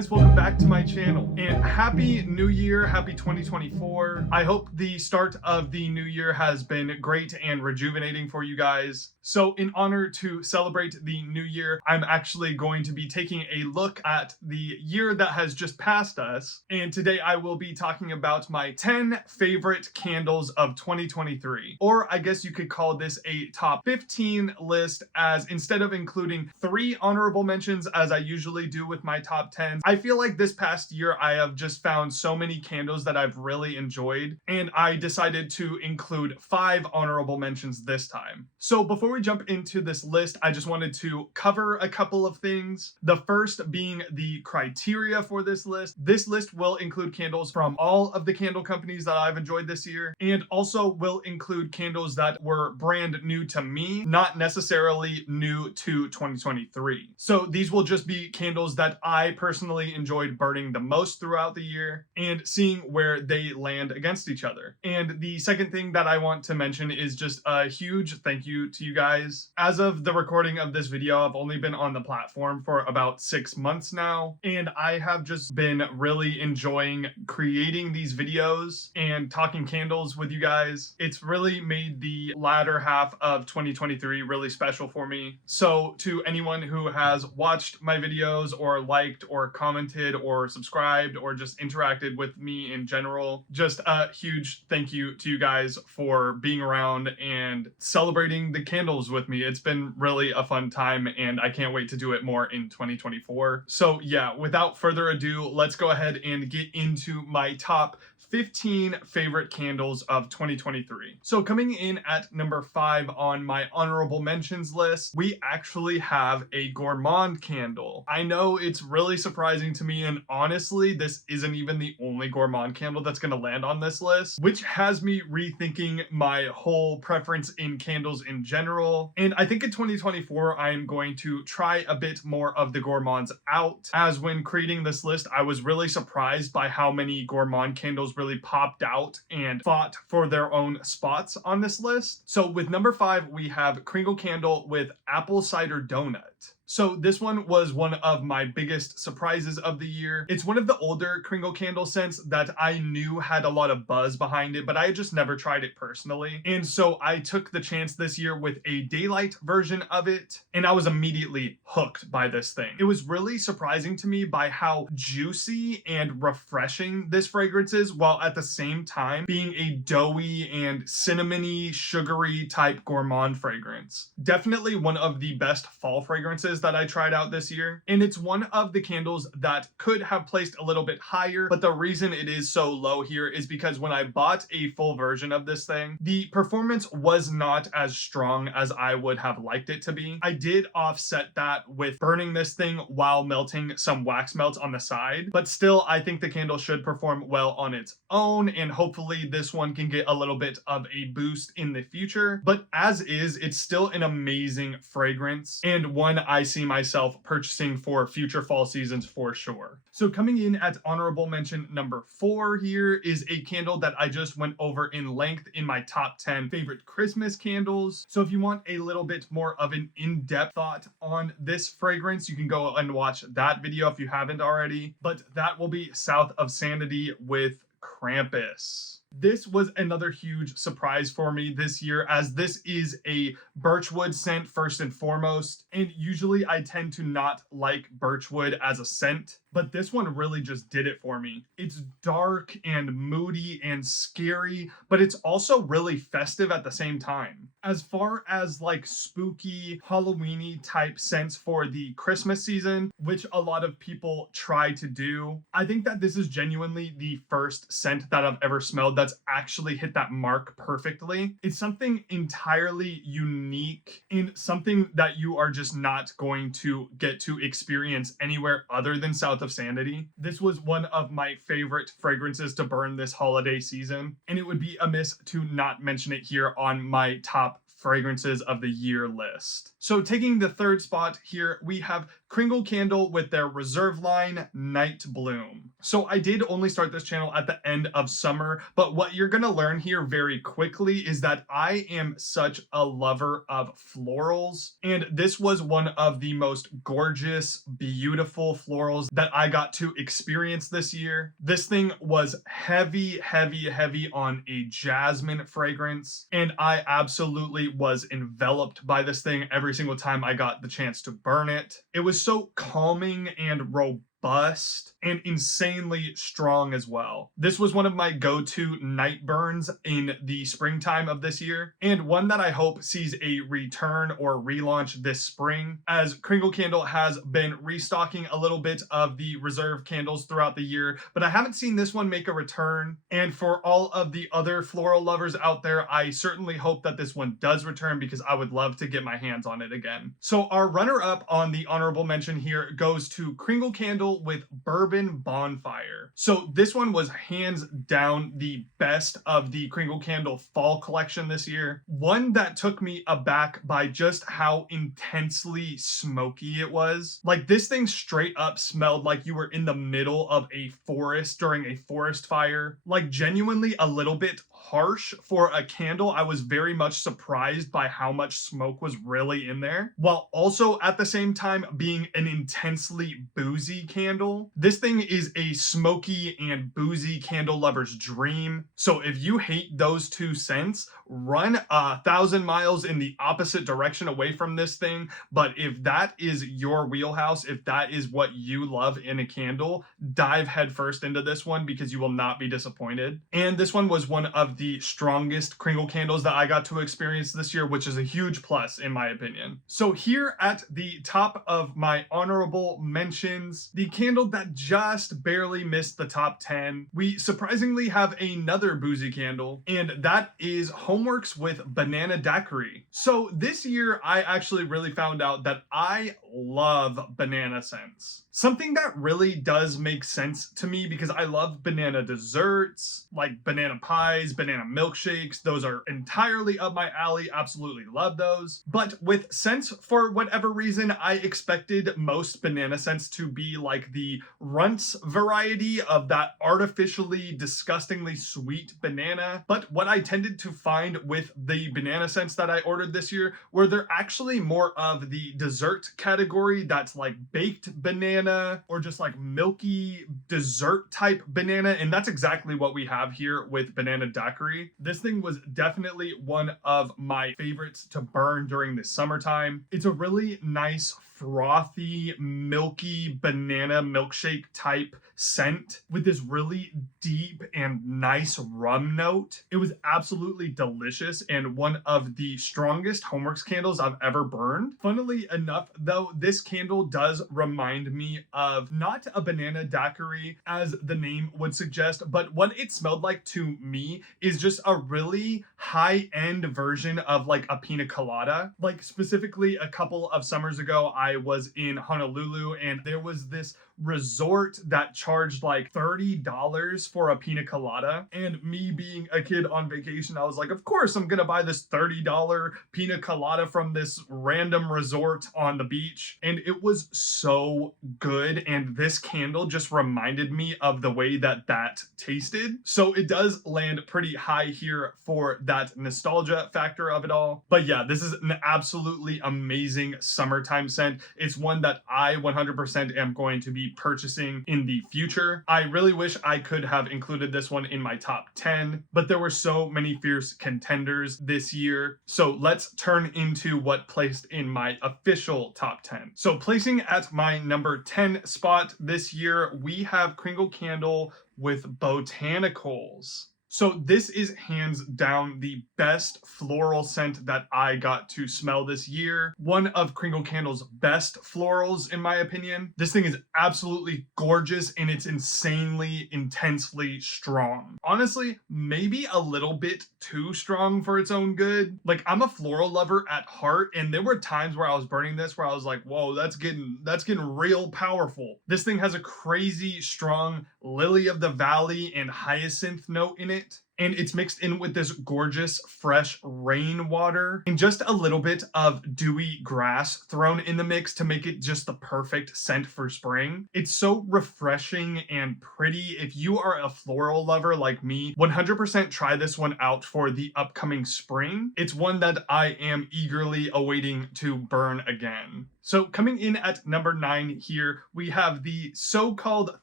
guys, welcome back to my channel and happy new year, happy 2024. I hope the start of the new year has been great and rejuvenating for you guys. So in honor to celebrate the new year, I'm actually going to be taking a look at the year that has just passed us. And today I will be talking about my 10 favorite candles of 2023. Or I guess you could call this a top 15 list, as instead of including 3 honorable mentions as I usually do with my top 10, I feel like this past year I have just found so many candles that I've really enjoyed, and I decided to include 5 honorable mentions this time. So before we jump into this list, I just wanted to cover a couple of things. The first being the criteria for this list. This list will include candles from all of the candle companies that I've enjoyed this year, and also will include candles that were brand new to me, not necessarily new to 2023. So these will just be candles that I personally enjoyed burning the most throughout the year and seeing where they land against each other. And the second thing that I want to mention is just a huge thank you to you guys. As of the recording of this video, I've only been on the platform for about 6 months now, and I have just been really enjoying creating these videos and talking candles with you guys. It's really made the latter half of 2023 really special for me. So to anyone who has watched my videos or liked or commented or subscribed or just interacted with me in general, just a huge thank you to you guys for being around and celebrating the candles with me. It's been really a fun time and I can't wait to do it more in 2024. So yeah, without further ado, let's go ahead and get into my top 15 favorite candles of 2023. So coming in at number 5 on my honorable mentions list, we actually have a gourmand candle. I know it's really surprising to me, and honestly, this isn't even the only gourmand candle that's going to land on this list, which has me rethinking my whole preference in candles in general. And I think in 2024, I am going to try a bit more of the gourmands out, as when creating this list, I was really surprised by how many gourmand candles really popped out and fought for their own spots on this list. So with number 5, we have Kringle candle with apple cider donut. So this one was one of my biggest surprises of the year. It's one of the older Kringle candle scents that I knew had a lot of buzz behind it, but I just never tried it personally. And so I took the chance this year with a daylight version of it, and I was immediately hooked by this thing. It was really surprising to me by how juicy and refreshing this fragrance is, while at the same time being a doughy and cinnamony, sugary type gourmand fragrance. Definitely one of the best fall fragrances that I tried out this year, and it's one of the candles that could have placed a little bit higher, but the reason it is so low here is because when I bought a full version of this thing, the performance was not as strong as I would have liked it to be. I did offset that with burning this thing while melting some wax melts on the side, but still I think the candle should perform well on its own, and hopefully this one can get a little bit of a boost in the future. But as is, it's still an amazing fragrance and one I see myself purchasing for future fall seasons for sure. So coming in at honorable mention number 4 here is a candle that I just went over in length in my top 10 favorite Christmas candles. So if you want a little bit more of an in-depth thought on this fragrance, you can go and watch that video if you haven't already, but that will be South of Sanity with Krampus. This was another huge surprise for me this year, as this is a birchwood scent first and foremost, and usually I tend to not like birchwood as a scent, but this one really just did it for me. It's dark and moody and scary, but it's also really festive at the same time. As far as like spooky, Halloweeny type scents for the Christmas season, which a lot of people try to do, I think that this is genuinely the first scent that I've ever smelled that's actually hit that mark perfectly. It's something entirely unique and something that you are just not going to get to experience anywhere other than South of Sanity. This was one of my favorite fragrances to burn this holiday season, and it would be amiss to not mention it here on my top fragrances of the year list. So taking the third spot here, we have Kringle Candle with their Reserve line Night Bloom. So I did only start this channel at the end of summer, but what you're gonna learn here very quickly is that I am such a lover of florals, and this was one of the most gorgeous, beautiful florals that I got to experience this year. This thing was heavy, heavy, heavy on a jasmine fragrance, and I absolutely was enveloped by this thing every single time I got the chance to burn it. It was so calming and robust and insanely strong as well. This was one of my go-to night burns in the springtime of this year, and one that I hope sees a return or relaunch this spring, as Kringle Candle has been restocking a little bit of the reserve candles throughout the year, but I haven't seen this one make a return. And for all of the other floral lovers out there, I certainly hope that this one does return, because I would love to get my hands on it again. So our runner-up on the honorable mention here goes to Kringle Candle with Bourbon Bonfire. So this one was hands down the best of the Kringle Candle fall collection this year. One that took me aback by just how intensely smoky it was. Like, this thing straight up smelled like you were in the middle of a forest during a forest fire. Like, genuinely a little bit harsh for a candle. I was very much surprised by how much smoke was really in there, while also at the same time being an intensely boozy candle. This thing is a smoky and boozy candle lover's dream. So if you hate those two scents, run 1,000 miles in the opposite direction away from this thing. But if that is your wheelhouse, if that is what you love in a candle, dive headfirst into this one, because you will not be disappointed. And this one was one of the strongest Kringle candles that I got to experience this year, which is a huge plus in my opinion. So here at the top of my honorable mentions, the candle that just barely missed the top 10, we surprisingly have another boozy candle, and that is Homeworx with Banana Daiquiri. So this year I actually really found out that I love banana scents. Something that really does make sense to me, because I love banana desserts, like banana pies, banana milkshakes. Those are entirely up my alley. Absolutely love those. But with scents, for whatever reason, I expected most banana scents to be like the Runts variety of that artificially, disgustingly sweet banana. But what I tended to find with the banana scents that I ordered this year were they're actually more of the dessert category. That's like baked banana, or just like milky dessert type banana, and that's exactly what we have here with Banana Daiquiri. This thing was definitely one of my favorites to burn during the summertime. It's a really nice, frothy, milky banana milkshake type scent with this really deep and nice rum note. It was absolutely delicious and one of the strongest Homeworx candles I've ever burned. Funnily enough, though, this candle does remind me of not a banana daiquiri as the name would suggest, but what it smelled like to me is just a really high-end version of like a pina colada. Like, specifically a couple of summers ago, I was in Honolulu and there was this resort that charged like $30 for a pina colada, and me being a kid on vacation, I was like, of course I'm gonna buy this $30 pina colada from this random resort on the beach. And it was so good, and this candle just reminded me of the way that that tasted. So it does land pretty high here for that nostalgia factor of it all. But yeah, this is an absolutely amazing summertime scent. It's one that I 100% am going to be purchasing in the future. I really wish I could have included this one in my top 10, but there were so many fierce contenders this year. So let's turn into what placed in my official top 10. So placing at my number 10 spot this year, we have Kringle Candle with Botanicals. So this is hands down the best floral scent that I got to smell this year. One of Kringle Candle's best florals, in my opinion. This thing is absolutely gorgeous and it's insanely, intensely strong. Honestly, maybe a little bit too strong for its own good. Like, I'm a floral lover at heart, and there were times where I was burning this where I was like, whoa, that's getting real powerful. This thing has a crazy strong lily of the valley and hyacinth note in it. and it's mixed in with this gorgeous fresh rainwater and just a little bit of dewy grass thrown in the mix to make it just the perfect scent for spring. It's so refreshing and pretty. If you are a floral lover like me, 100% try this one out for the upcoming spring. It's one that I am eagerly awaiting to burn again. So coming in at number 9 here, we have the so-called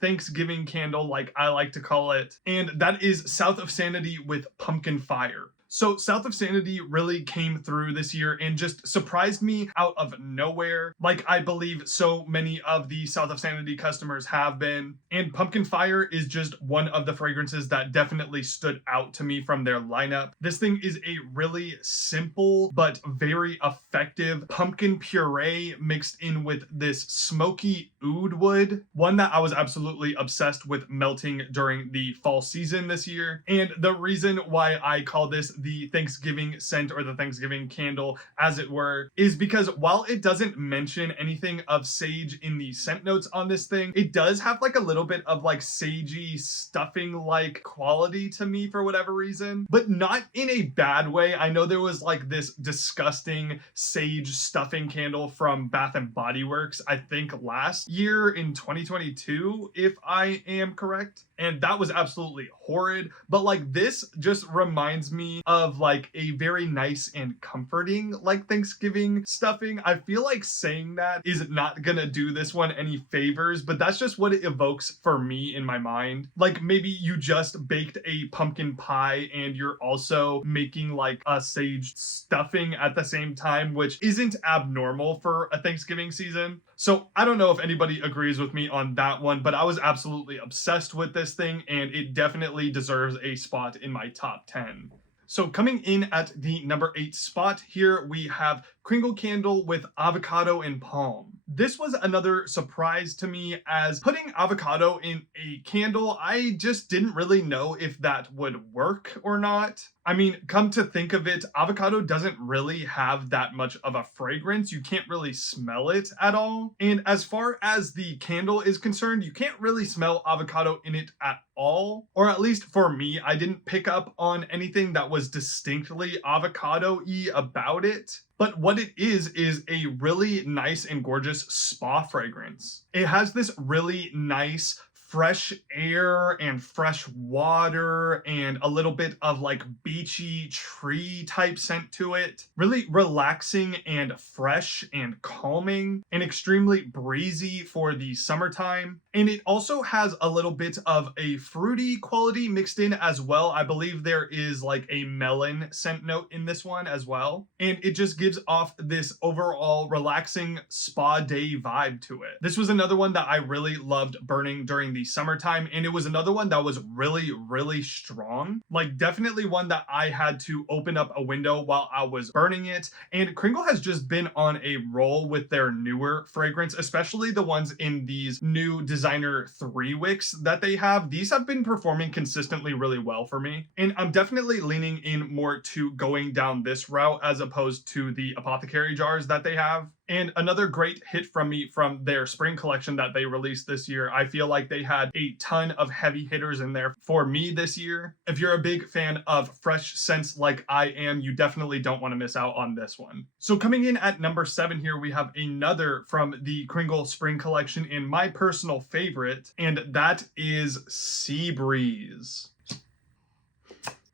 Thanksgiving candle, like I like to call it, and that is South of Sanity with Pumpkin Fire. So South of Sanity really came through this year and just surprised me out of nowhere, like I believe so many of the South of Sanity customers have been. And Pumpkin Fire is just one of the fragrances that definitely stood out to me from their lineup. This thing is a really simple but very effective pumpkin puree mixed in with this smoky oud wood, one that I was absolutely obsessed with melting during the fall season this year. And the reason why I call this the Thanksgiving scent, or the Thanksgiving candle as it were, is because while it doesn't mention anything of sage in the scent notes on this thing, it does have like a little bit of like sagey stuffing like quality to me for whatever reason, but not in a bad way. I know there was like this disgusting sage stuffing candle from Bath and Body Works, I think last year in 2022, if I am correct, and that was absolutely horrid. But like this just reminds me of like a very nice and comforting like Thanksgiving stuffing. I feel like saying that is not gonna do this one any favors, but that's just what it evokes for me in my mind. Like maybe you just baked a pumpkin pie and you're also making like a sage stuffing at the same time, which isn't abnormal for a Thanksgiving season. So I don't know if anybody agrees with me on that one, but I was absolutely obsessed with this thing, and it definitely deserves a spot in my top 10. So coming in at the number 8 spot here, we have Kringle candle with avocado and palm. This was another surprise to me, as putting avocado in a candle, I just didn't really know if that would work or not. I mean, come to think of it, avocado doesn't really have that much of a fragrance. You can't really smell it at all. And as far as the candle is concerned, you can't really smell avocado in it at all. Or at least for me, I didn't pick up on anything that was distinctly avocado-y about it. But what it is a really nice and gorgeous spa fragrance. It has this really nice fresh air and fresh water and a little bit of like beachy tree type scent to it. Really relaxing and fresh and calming and extremely breezy for the summertime. And it also has a little bit of a fruity quality mixed in as well. I believe there is like a melon scent note in this one as well. And it just gives off this overall relaxing spa day vibe to it. This was another one that I really loved burning during the summertime, and it was another one that was really strong. Like definitely one that I had to open up a window while I was burning it. And Kringle has just been on a roll with their newer fragrance, especially the ones in these new designer 3 wicks that they have. These have been performing consistently really well for me, and I'm definitely leaning in more to going down this route as opposed to the apothecary jars that they have. And another great hit from me from their spring collection that they released this year, I feel like they had a ton of heavy hitters in there for me this year. If you're a big fan of fresh scents like I am, you definitely don't want to miss out on this one. So coming in at number 7 here, we have another from the Kringle spring collection and my personal favorite, and that is Sea Breeze.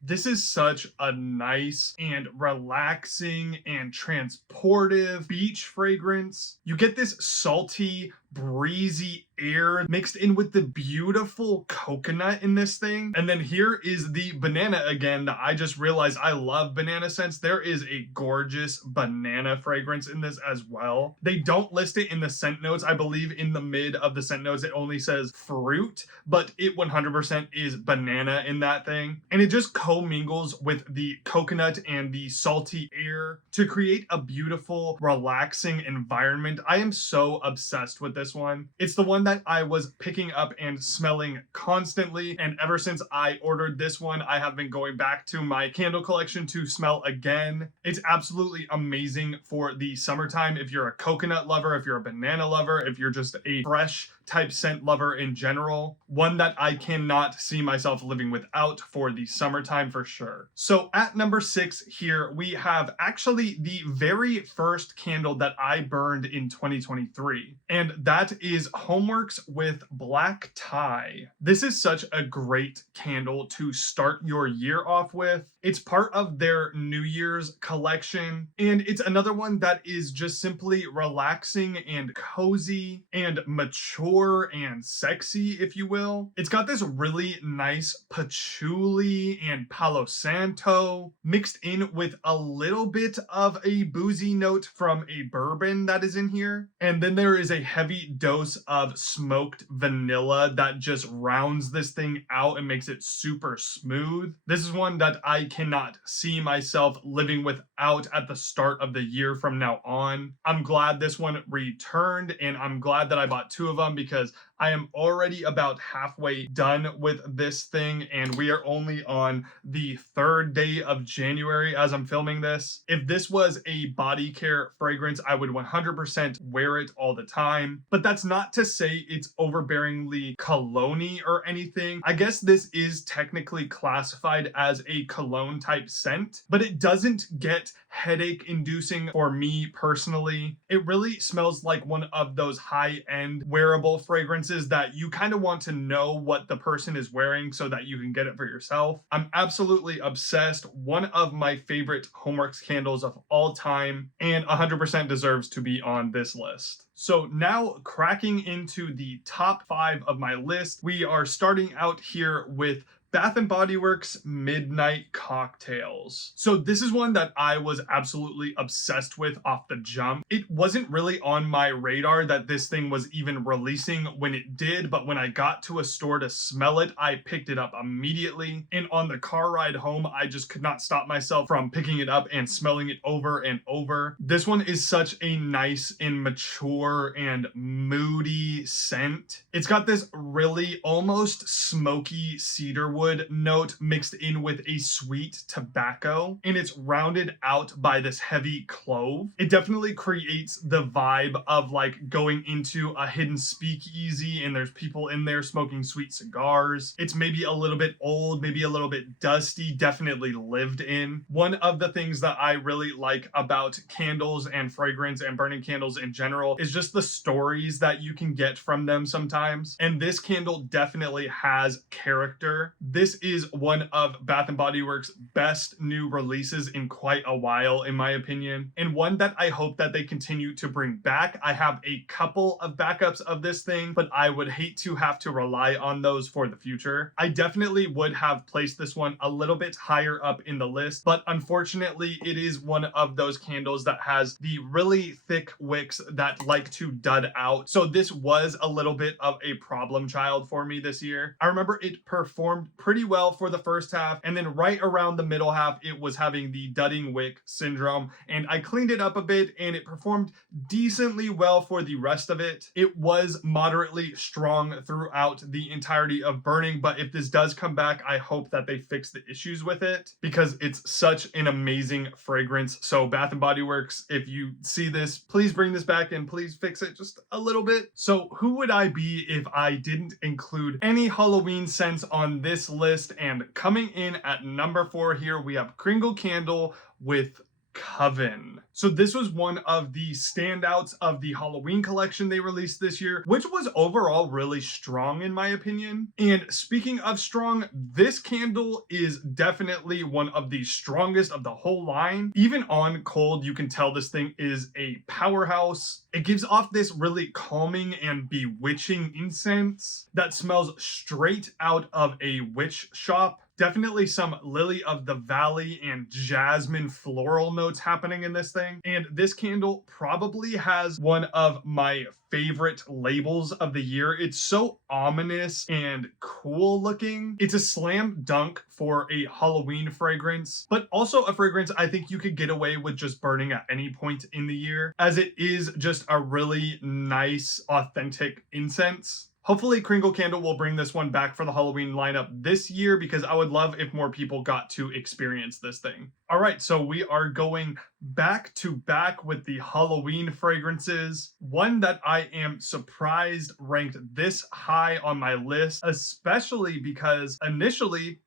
This is such a nice and relaxing and transportive beach fragrance. You get this salty, breezy air mixed in with the beautiful coconut in this thing. And then here is the banana again that I just realized I love banana scents. There is a gorgeous banana fragrance in this as well. They don't list it in the scent notes. I believe in the mid of the scent notes it only says fruit, but it 100% is banana in that thing. And it just commingles with the coconut and the salty air to create a beautiful, relaxing environment. I am so obsessed with this one. It's the one that I was picking up and smelling constantly, and ever since I ordered this one, I have been going back to my candle collection to smell again. It's absolutely amazing for the summertime if you're a coconut lover, if you're a banana lover, if you're just a fresh type scent lover in general. One that I cannot see myself living without for the summertime for sure. So at number 6 here, we have actually the very first candle that I burned in 2023. And that is Homeworx with Black Tie. This is such a great candle to start your year off with. It's part of their New Year's collection, and it's another one that is just simply relaxing and cozy and mature and sexy, if you will. It's got this really nice patchouli and Palo Santo mixed in with a little bit of a boozy note from a bourbon that is in here. And then there is a heavy dose of smoked vanilla that just rounds this thing out and makes it super smooth. This is one that I cannot see myself living without at the start of the year from now on. I'm glad this one returned, and I'm glad that I bought 2 of them because I am already about halfway done with this thing, and we are only on the 3rd day of January as I'm filming this. If this was a body care fragrance, I would 100% wear it all the time, but that's not to say it's overbearingly cologne-y or anything. I guess this is technically classified as a cologne type scent, but it doesn't get headache inducing for me personally. It really smells like one of those high-end wearable fragrances that you kind of want to know what the person is wearing so that you can get it for yourself. I'm absolutely obsessed. One of my favorite Homeworx candles of all time, and 100% deserves to be on this list. So now cracking into the top 5 of my list, we are starting out here with Bath & Body Works Midnight Cocktails. So this is one that I was absolutely obsessed with off the jump. It wasn't really on my radar that this thing was even releasing when it did, but when I got to a store to smell it, I picked it up immediately. And on the car ride home, I just could not stop myself from picking it up and smelling it over and over. This one is such a nice and mature and moody scent. It's got this really almost smoky cedarwood note mixed in with a sweet tobacco, and it's rounded out by this heavy clove. It definitely creates the vibe of like going into a hidden speakeasy and there's people in there smoking sweet cigars. It's maybe a little bit old, maybe a little bit dusty, definitely lived in. One of the things that I really like about candles and fragrance and burning candles in general is just the stories that you can get from them sometimes, and this candle definitely has character. This is one of Bath & Body Works' best new releases in quite a while, in my opinion, and one that I hope that they continue to bring back. I have a couple of backups of this thing, but I would hate to have to rely on those for the future. I definitely would have placed this one a little bit higher up in the list, but unfortunately, it is one of those candles that has the really thick wicks that like to dud out. So this was a little bit of a problem child for me this year. I remember it performed pretty well for the first half, and then right around the middle half it was having the dudding wick syndrome, and I cleaned it up a bit and it performed decently well for the rest of it. It was moderately strong throughout the entirety of burning, but if this does come back, I hope that they fix the issues with it because it's such an amazing fragrance. So Bath & Body Works, if you see this, please bring this back and please fix it just a little bit. So who would I be if I didn't include any Halloween scents on this list? And coming in at number 4 here, we have Kringle Candle with Coven. So this was one of the standouts of the Halloween collection they released this year, which was overall really strong in my opinion. And speaking of strong, this candle is definitely one of the strongest of the whole line. Even on cold, you can tell this thing is a powerhouse. It gives off this really calming and bewitching incense that smells straight out of a witch shop. Definitely some lily of the valley and jasmine floral notes happening in this thing. And this candle probably has one of my favorite labels of the year. It's so ominous and cool looking. It's a slam dunk for a Halloween fragrance, but also a fragrance I think you could get away with just burning at any point in the year, as it is just a really nice, authentic incense. Hopefully Kringle Candle will bring this one back for the Halloween lineup this year because I would love if more people got to experience this thing. All right, so we are going back to back with the Halloween fragrances. One that I am surprised ranked this high on my list, especially because initially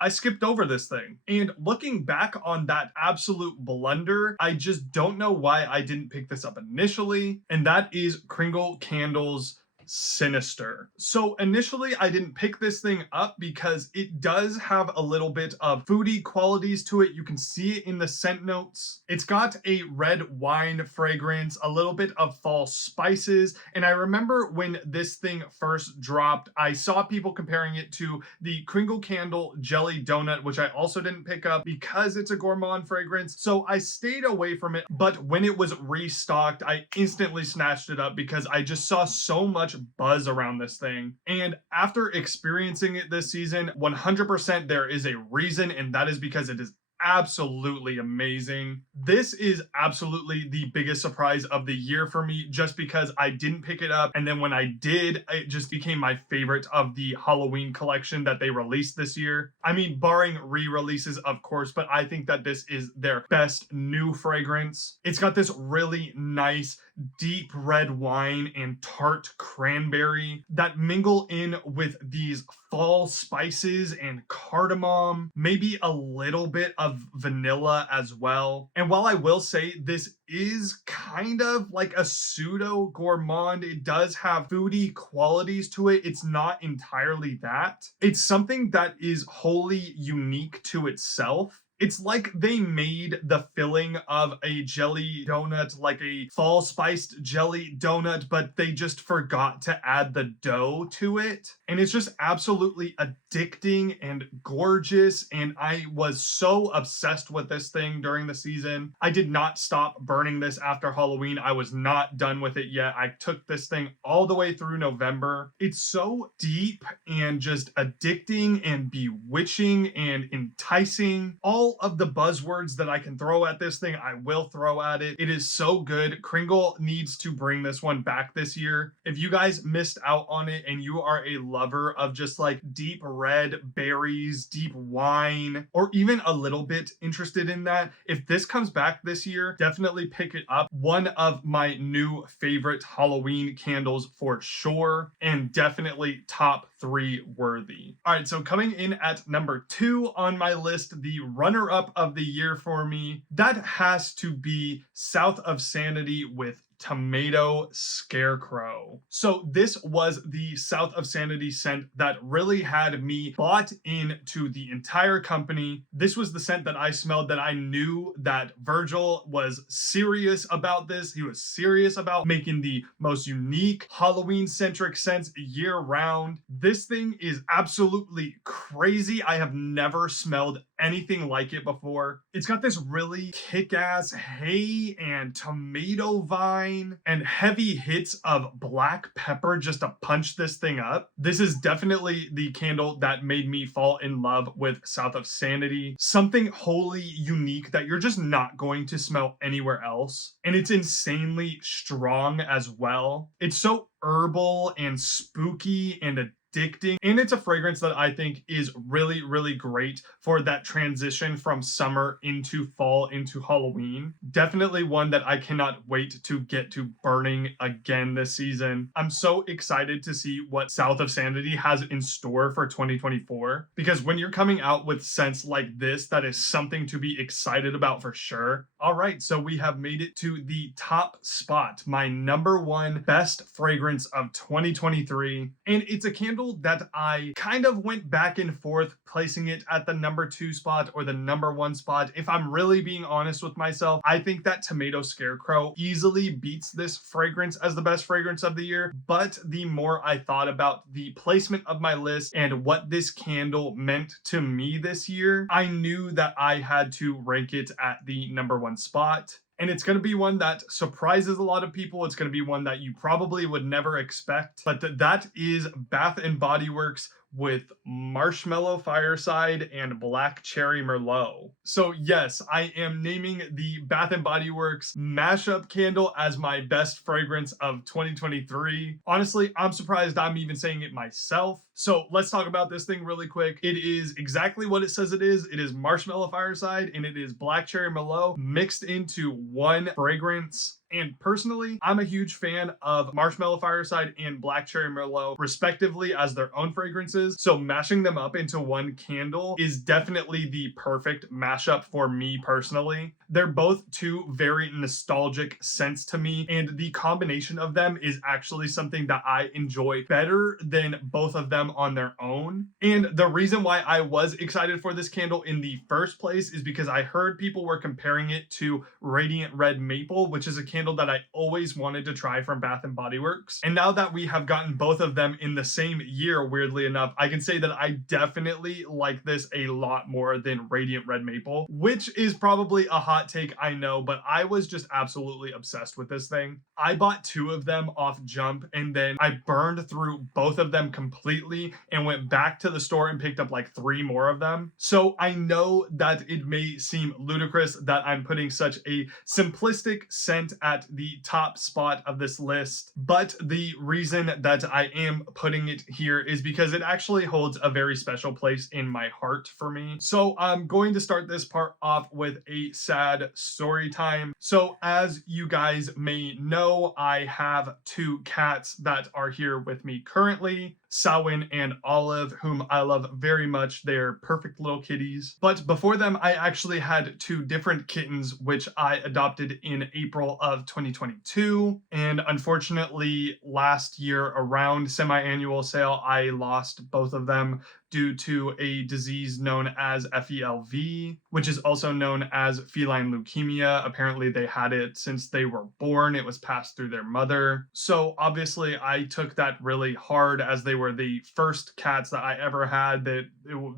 I skipped over this thing. And looking back on that absolute blunder, I just don't know why I didn't pick this up initially. And that is Kringle Candle's Sinister. So initially I didn't pick this thing up because it does have a little bit of foodie qualities to it. You can see it in the scent notes. It's got a red wine fragrance, a little bit of fall spices. And I remember when this thing first dropped, I saw people comparing it to the Kringle Candle Jelly Donut, which I also didn't pick up because it's a gourmand fragrance. So I stayed away from it. But when it was restocked, I instantly snatched it up because I just saw so much buzz around this thing. And after experiencing it this season, 100% there is a reason, and that is because it is absolutely amazing. This is absolutely the biggest surprise of the year for me, just because I didn't pick it up, and then when I did, it just became my favorite of the Halloween collection that they released this year. I mean, barring re-releases, of course, but I think that this is their best new fragrance. It's got this really nice deep red wine and tart cranberry that mingle in with these fall spices and cardamom, maybe a little bit of vanilla as well. And while I will say this is kind of like a pseudo gourmand, it does have foodie qualities to it. It's not entirely that. It's something that is wholly unique to itself. It's like they made the filling of a jelly donut like a fall spiced jelly donut, but they just forgot to add the dough to it. And it's just absolutely addicting and gorgeous. And I was so obsessed with this thing during the season. I did not stop burning this after Halloween. I was not done with it yet. I took this thing all the way through November. It's so deep and just addicting and bewitching and enticing. All of the buzzwords that I can throw at this thing, I will throw at it. It is so good. Kringle needs to bring this one back this year. If you guys missed out on it and you are a lover of just like deep red berries, deep wine, or even a little bit interested in that, if this comes back this year, definitely pick it up. One of my new favorite Halloween candles for sure, and definitely top 3 worthy. All right, so coming in at number 2 on my list, the runner-up of the year for me, that has to be South of Sanity with Tomato Scarecrow. So this was the South of Sanity scent that really had me bought into the entire company. This was the scent that I smelled that I knew that Virgil was serious about this. He was serious about making the most unique Halloween-centric scents year-round. This thing is absolutely crazy. I have never smelled anything like it before. It's got this really kick-ass hay and tomato vine and heavy hits of black pepper just to punch this thing up. This is definitely the candle that made me fall in love with South of Sanity. Something wholly unique that you're just not going to smell anywhere else. And it's insanely strong as well. It's so herbal and spooky and addicting, and it's a fragrance that I think is really, really great for that transition from summer into fall into Halloween. Definitely one that I cannot wait to get to burning again this season. I'm so excited to see what South of Sanity has in store for 2024, because when you're coming out with scents like this, that is something to be excited about for sure. All right, so we have made it to the top spot, my number 1 best fragrance of 2023, and it's a candle that I kind of went back and forth placing it at the number 2 spot or the number 1 spot. If I'm really being honest with myself, I think that Tomato Scarecrow easily beats this fragrance as the best fragrance of the year. But the more I thought about the placement of my list and what this candle meant to me this year, I knew that I had to rank it at the number 1 spot. And it's going to be one that surprises a lot of people. It's going to be one that you probably would never expect. But that is Bath and Body Works with Marshmallow Fireside and Black Cherry Merlot. So yes, I am naming the Bath and Body Works mashup candle as my best fragrance of 2023. Honestly, I'm surprised I'm even saying it myself. So let's talk about this thing really quick. It is exactly what it says it is. It is Marshmallow Fireside and it is Black Cherry Merlot mixed into one fragrance. And personally, I'm a huge fan of Marshmallow Fireside and Black Cherry Merlot, respectively, as their own fragrances. So mashing them up into one candle is definitely the perfect mashup for me personally. They're both two very nostalgic scents to me, and the combination of them is actually something that I enjoy better than both of them on their own. And the reason why I was excited for this candle in the first place is because I heard people were comparing it to Radiant Red Maple, which is a candle that I always wanted to try from Bath and Body Works. And now that we have gotten both of them in the same year, weirdly enough, I can say that I definitely like this a lot more than Radiant Red Maple, which is probably a hot take, I know, but I was just absolutely obsessed with this thing. I bought two of them off Jump, and then I burned through both of them completely and went back to the store and picked up like 3 more of them. So I know that it may seem ludicrous that I'm putting such a simplistic scent at the top spot of this list, but the reason that I am putting it here is because it actually holds a very special place in my heart for me. So I'm going to start this part off with a sad story time. So as you guys may know, I have 2 cats that are here with me currently, Samhain and Olive, whom I love very much. They're perfect little kitties. But before them, I actually had 2 different kittens, which I adopted in April of 2022. And unfortunately, last year around semi-annual sale, I lost both of them due to a disease known as FELV, which is also known as feline leukemia. Apparently they had it since they were born. It was passed through their mother. So obviously I took that really hard, as they were the first cats that I ever had that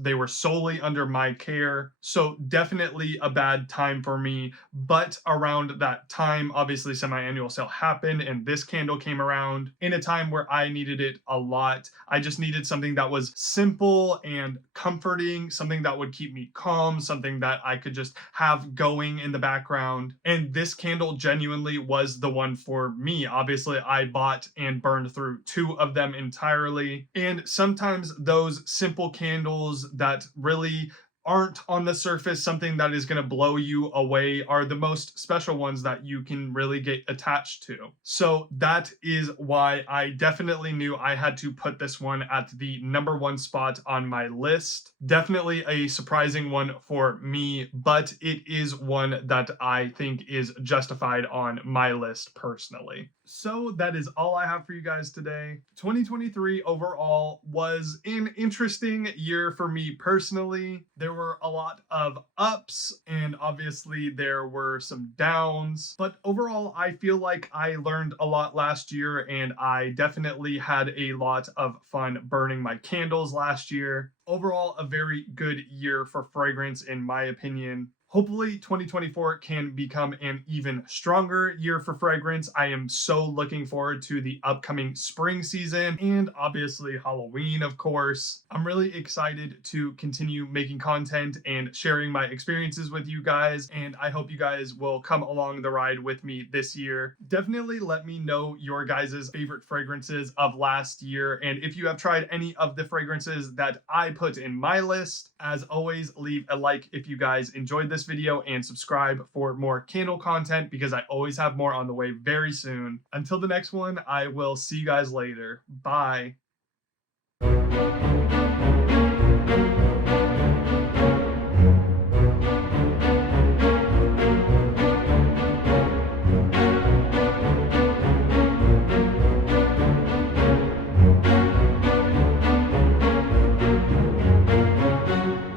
they were solely under my care. So definitely a bad time for me. But around that time, obviously semi-annual sale happened and this candle came around in a time where I needed it a lot. I just needed something that was simple and comforting, something that would keep me calm, something that I could just have going in the background. And this candle genuinely was the one for me. Obviously, I bought and burned through 2 of them entirely. And sometimes those simple candles that really aren't on the surface something that is going to blow you away are the most special ones that you can really get attached to. So that is why I definitely knew I had to put this one at the #1 spot on my list. Definitely a surprising one for me, but it is one that I think is justified on my list personally. So that is all I have for you guys today. 2023 overall was an interesting year for me personally. There were a lot of ups and obviously there were some downs, but overall I feel like I learned a lot last year and I definitely had a lot of fun burning my candles last year. Overall, a very good year for fragrance in my opinion. Hopefully 2024 can become an even stronger year for fragrance. I am so looking forward to the upcoming spring season and obviously Halloween, of course. I'm really excited to continue making content and sharing my experiences with you guys, and I hope you guys will come along the ride with me this year. Definitely let me know your guys' favorite fragrances of last year, and if you have tried any of the fragrances that I put in my list. As always, leave a like if you guys enjoyed this video and subscribe for more candle content because I always have more on the way very soon. Until the next one, I will see you guys later. Bye.